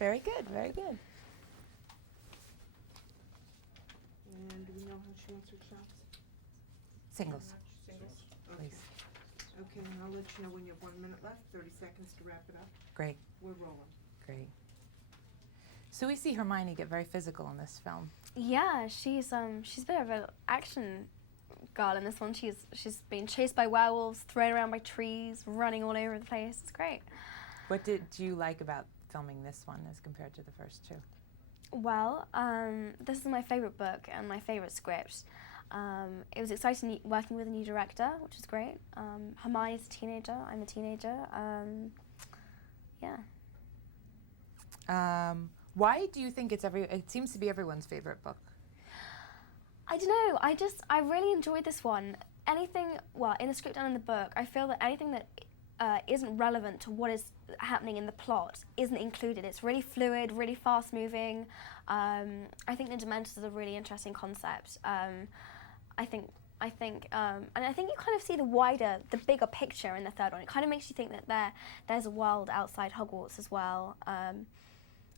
Very good, very good. And do we know how she wants her shots? Singles, Singles? please. Okay, and I'll let you know when you have 1 minute left, 30 seconds to wrap it up. Great, We're rolling. great. So we see Hermione get very physical in this film. Yeah, she's a bit of an action girl in this one. She's being chased by werewolves, thrown around by trees, running all over the place. It's great. What did you like about filming this one as compared to the first two? Well, this is my favourite book and my favourite script. It was exciting working with a new director, which is great. Hermione's a teenager, I'm a teenager. Yeah. Why do you think it seems to be everyone's favorite book? I don't know, I really enjoyed this one. Anything, well, in the script and in the book, I feel that anything that isn't relevant to what is happening in the plot isn't included. It's really fluid, really fast moving. I think the Dementors is a really interesting concept. I think you kind of see the bigger picture in the third one. It kind of makes you think that there's a world outside Hogwarts as well.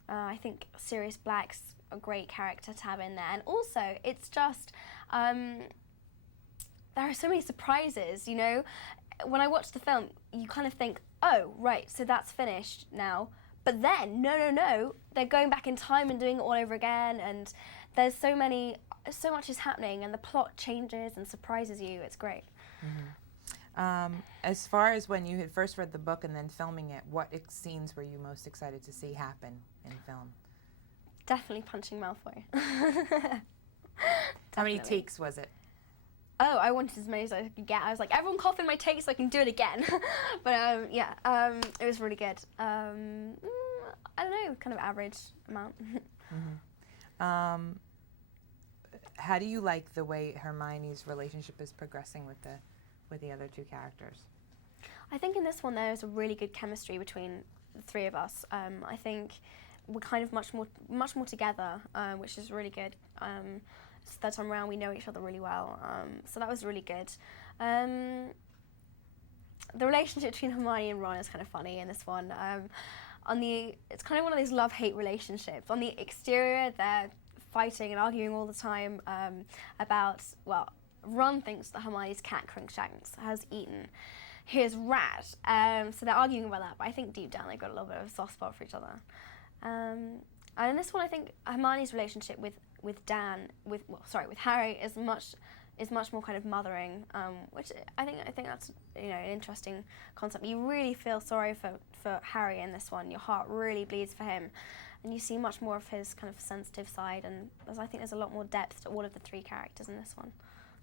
I think Sirius Black's a great character to have in there, and also it's just there are so many surprises. You know, when I watch the film, you kind of think, oh right, so that's finished now. But then no, they're going back in time and doing it all over again, and there's so much is happening, and the plot changes and surprises you. It's great. Mm-hmm. As far as when you had first read the book and then filming it, what scenes were you most excited to see happen in film? Definitely punching Malfoy. How many takes was it? Oh, I wanted as many as I could get. I was like, everyone cough in my take so I can do it again. But it was really good. I don't know, kind of average amount. Mm-hmm. How do you like the way Hermione's relationship is progressing with the other two characters? I think in this one there's a really good chemistry between the three of us. I think we're kind of much more together, which is really good. It's the third time around we know each other really well, so that was really good. The relationship between Hermione and Ron is kind of funny in this one. It's kind of one of those love-hate relationships. On the exterior, they're fighting and arguing all the time about, well, Ron thinks that Hermione's cat Crinkshanks has eaten his rat, so they're arguing about that, but I think deep down they've got a little bit of a soft spot for each other. And in this one, I think Hermione's relationship with Harry is much more kind of mothering, which I think that's an interesting concept. You really feel sorry for Harry in this one. Your heart really bleeds for him, and you see much more of his kind of sensitive side. And I think there's a lot more depth to all of the three characters in this one.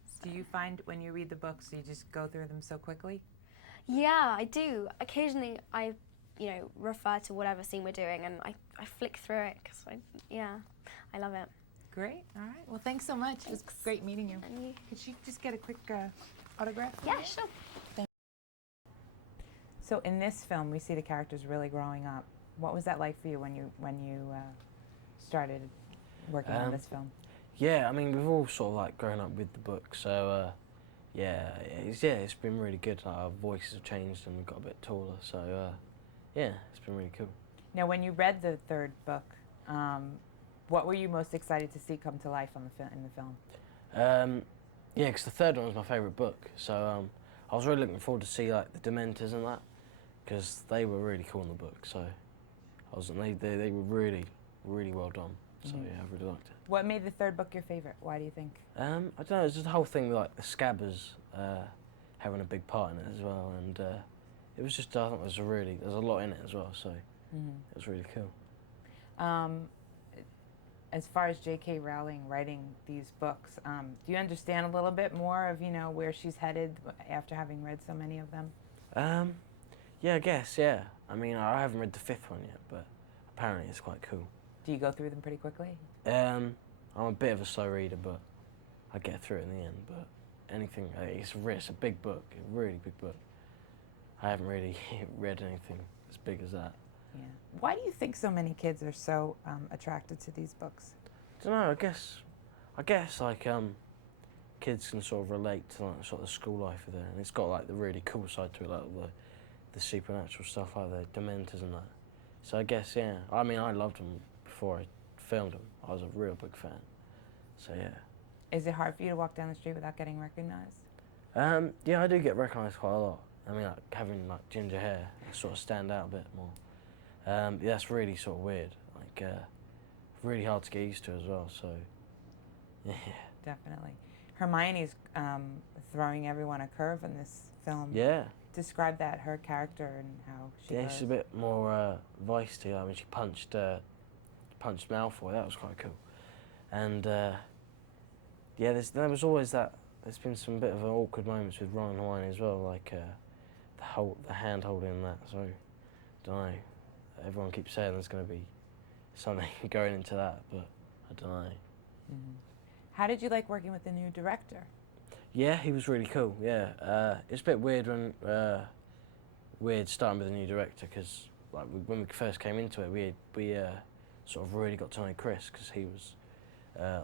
So. Do you find when you read the books you just go through them so quickly? Yeah, I do. Occasionally, I refer to whatever scene we're doing, and I flick through it because I love it. Great. All right. Well, thanks so much. It was great meeting you. And you. Could she just get a quick autograph? Yeah, sure. Thank you. So in this film, we see the characters really growing up. What was that like for you when you started working on this film? Yeah, I mean, we've all sort of like grown up with the book, so it's been really good. Like, our voices have changed and we've got a bit taller, so it's been really cool. Now, when you read the third book, what were you most excited to see come to life in the film? Yeah, because the third one was my favourite book, so I was really looking forward to see like the Dementors and that, because they were really cool in the book. So they were really, really well done. So yeah, I really liked it. What made the third book your favourite? Why do you think? I don't know, it's just the whole thing with like the Scabbers having a big part in it as well, and it was just, I think there's a lot in it as well, so it was really cool. As far as J.K. Rowling writing these books, do you understand a little bit more of where she's headed after having read so many of them? Yeah, I guess, yeah. I mean, I haven't read the fifth one yet, but apparently it's quite cool. Do you go through them pretty quickly? I'm a bit of a slow reader, but I get through it in the end. But anything, it's a big book, a really big book. I haven't really read anything as big as that. Yeah. Why do you think so many kids are so attracted to these books? I don't know. I guess like kids can sort of relate to like sort of the school life of it, and it's got like the really cool side to it, like the supernatural stuff, like the Dementors and that. So I guess, yeah. I mean, I loved them before I filmed them. I was a real big fan. So yeah. Is it hard for you to walk down the street without getting recognized? Yeah, I do get recognised quite a lot. I mean, like having like ginger hair, I sort of stand out a bit more. Yeah, that's really sort of weird. Like, really hard to get used to as well. So, yeah. Definitely. Hermione's throwing everyone a curve in this film. Yeah. Describe that, her character and how she Yeah, goes. she's a bit more feisty. I mean, she punched Malfoy. That was quite cool. And yeah, there was always that. There's been some bit of awkward moments with Ron and Hermione as well, like the hand holding and that. So, don't know. Everyone keeps saying there's going to be something going into that, but I don't know. Mm-hmm. How did you like working with the new director? Yeah, he was really cool. Yeah, it's a bit weird starting with a new director because like when we first came into it, we sort of really got to know Chris because he was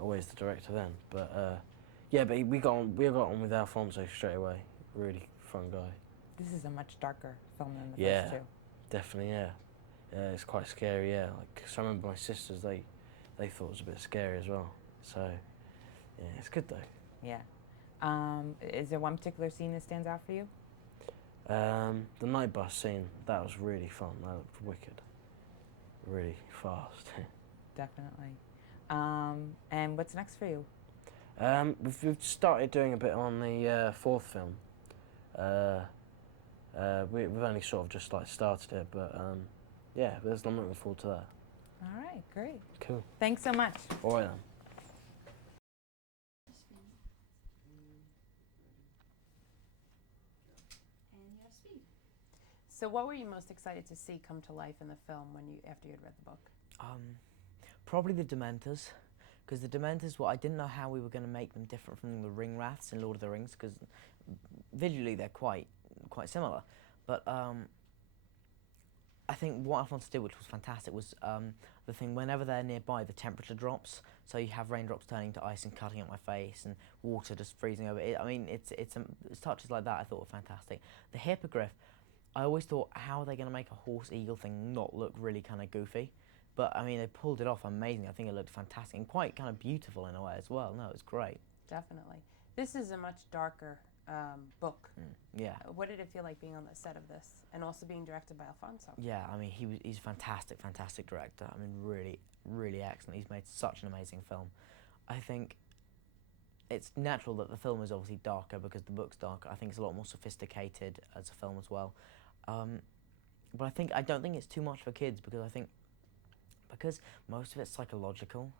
always the director then. But yeah, but we got on with Alfonso straight away. Really fun guy. This is a much darker film than the Yeah, first two. definitely. Yeah, it's quite scary. Yeah, like 'cause I remember my sisters they thought it was a bit scary as well. So yeah, it's good though. Yeah. Is there one particular scene that stands out for you? The night bus scene, that was really fun. That looked wicked. Really fast. Definitely. And what's next for you? We've started doing a bit on the fourth film. We've only sort of just like started it, but yeah, I'm looking forward to that. All right, great. Cool. Thanks so much. All right then. So what were you most excited to see come to life in the film after you had read the book? Probably the Dementors, because the Dementors, I didn't know how we were going to make them different from the Ring Wraiths in Lord of the Rings, because visually they're quite similar. But I think what Alfonso did, which was fantastic, was the thing whenever they're nearby, the temperature drops. So you have raindrops turning to ice and cutting up my face, and water just freezing over it. I mean, it's touches like that I thought were fantastic. The Hippogriff, I always thought, how are they going to make a horse-eagle thing not look really kind of goofy? But, I mean, they pulled it off amazing. I think it looked fantastic and quite kind of beautiful in a way as well. No, it was great. Definitely. This is a much darker book. Yeah. What did it feel like being on the set of this and also being directed by Alfonso? Yeah, I mean, he's a fantastic director. I mean, really, really excellent. He's made such an amazing film. I think it's natural that the film is obviously darker because the book's darker. I think it's a lot more sophisticated as a film as well. But I don't think it's too much for kids because most of it's psychological,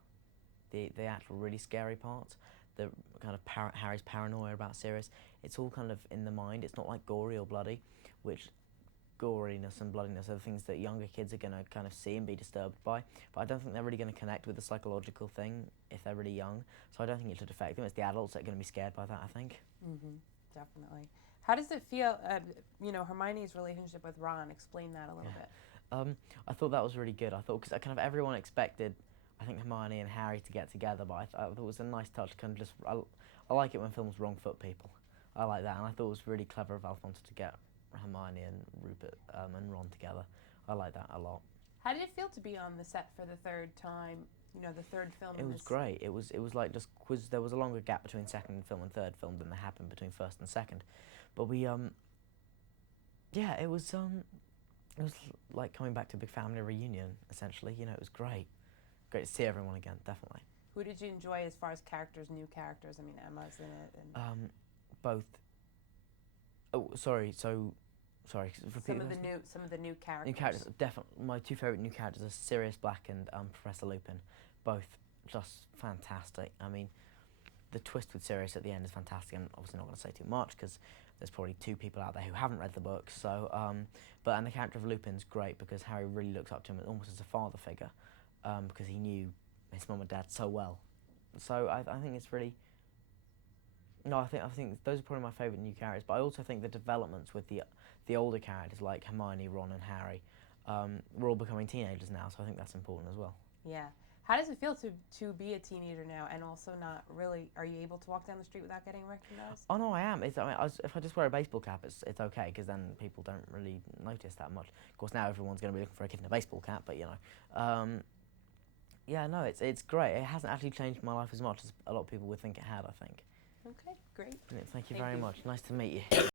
the actual really scary parts, the kind of Harry's paranoia about Sirius, it's all kind of in the mind. It's not like gory or bloody, which goriness and bloodiness are the things that younger kids are going to kind of see and be disturbed by. But I don't think they're really going to connect with the psychological thing if they're really young. So I don't think it should affect them. It's the adults that are going to be scared by that, I think. Mm-hmm. Definitely. How does it feel, Hermione's relationship with Ron? Explain that a little bit. I thought that was really good. I thought, because kind of everyone expected, I think, Hermione and Harry to get together, but I thought it was a nice touch. Kind of just, I like it when films wrong foot people. I like that, and I thought it was really clever of Alfonso to get Hermione and Rupert and Ron together. I like that a lot. How did it feel to be on the set for the third time? The third film. It was great. It was like just because there was a longer gap between second film and third film than there happened between first and second. But we it was like coming back to a big family reunion essentially. It was great. Great to see everyone again, definitely. Who did you enjoy as far as characters, new characters? I mean, Emma's in it. And both. Oh, sorry. Sorry. Some of the new characters. New characters, definitely. My two favourite new characters are Sirius Black and Professor Lupin. Both just fantastic. I mean, the twist with Sirius at the end is fantastic. I'm obviously not going to say too much because there's probably two people out there who haven't read the book. So, and the character of Lupin's great because Harry really looks up to him almost as a father figure because he knew his mum and dad so well. So I think it's really. No, I think those are probably my favourite new characters. But I also think the developments with the older characters like Hermione, Ron, and Harry, we're all becoming teenagers now. So I think that's important as well. Yeah. How does it feel to be a teenager now and also not really? Are you able to walk down the street without getting recognized? Oh no, I am. If I just wear a baseball cap, it's okay because then people don't really notice that much. Of course, now everyone's going to be looking for a kid in a baseball cap, but you know, yeah, no, it's great. It hasn't actually changed my life as much as a lot of people would think it had. I think. Okay, great. Thank you Thank very you. much. Nice to meet you.